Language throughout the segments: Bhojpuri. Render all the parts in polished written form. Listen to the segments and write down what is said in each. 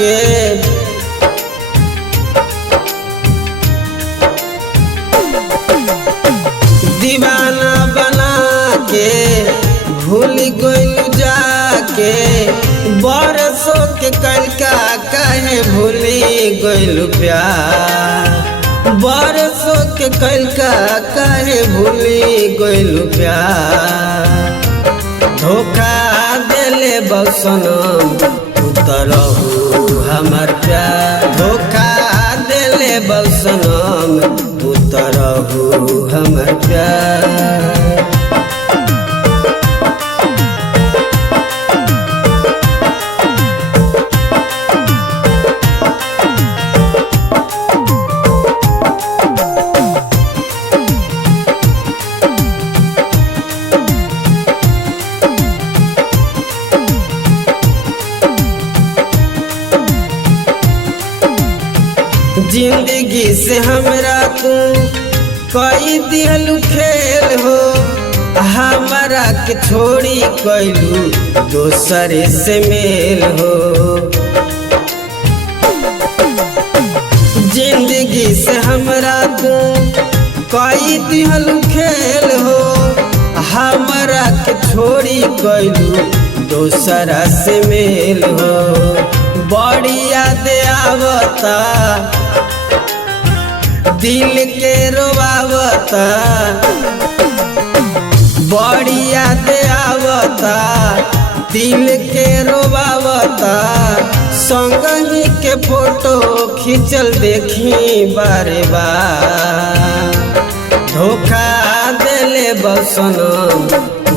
के दीवाना बना के भूल गइल जाके बरसों के कलका काहे भूली गइल प्यार बरसों के कलका काहे भूली गइल प्यार धोखा देले बसनम उतरहु हमर प्यार धोखा देले बसनम उतरहु हमर प्यार जिंदगी से हमरा तू कई दिहलू खेल हो हमरा के छोड़ी कैलू दोसरे से मेल हो जिंदगी से हमरा तू कई दिहलू खेल हो हमरा के छोड़ी कैलू दोसरा से मेल हो बड़ी याद आवता दिल के रोवावता बड़ी याद आवता दिल के रोवावता संगही के फोटो खींचल देखी बारे बार धोखा देले बसनम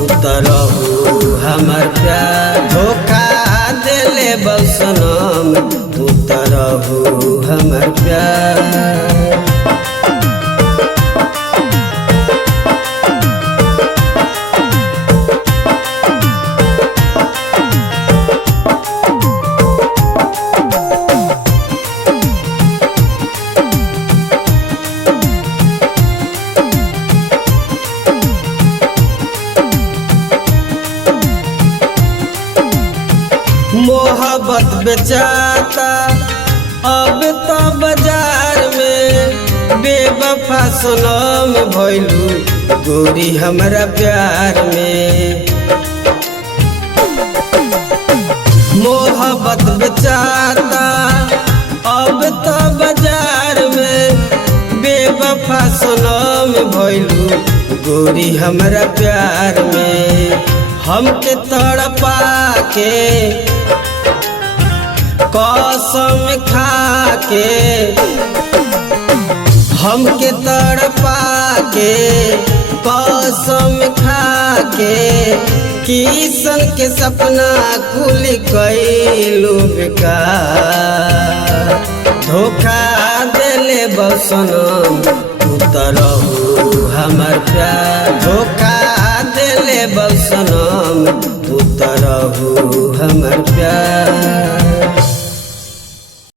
उतरहु हमर प्यार धोखा देले बसनम उतरहु हमर प्यार मोहब्बत बेचाता अब तो बाजार में बेवफा सनम भइलू गोरी हमरा प्यार में मोहब्बत बेचाता अब तो बाजार में बेवफा सनम भइलू गोरी हमरा प्यार में हमके तड़पा के कसम खा के हमके तड़पा के कसम खा के किसन के सपना कुल कैलू बेकार धोखा देले बसनम उतरहु हमर प्यार धोखा देले बसनम उतरहु हमर प्यार।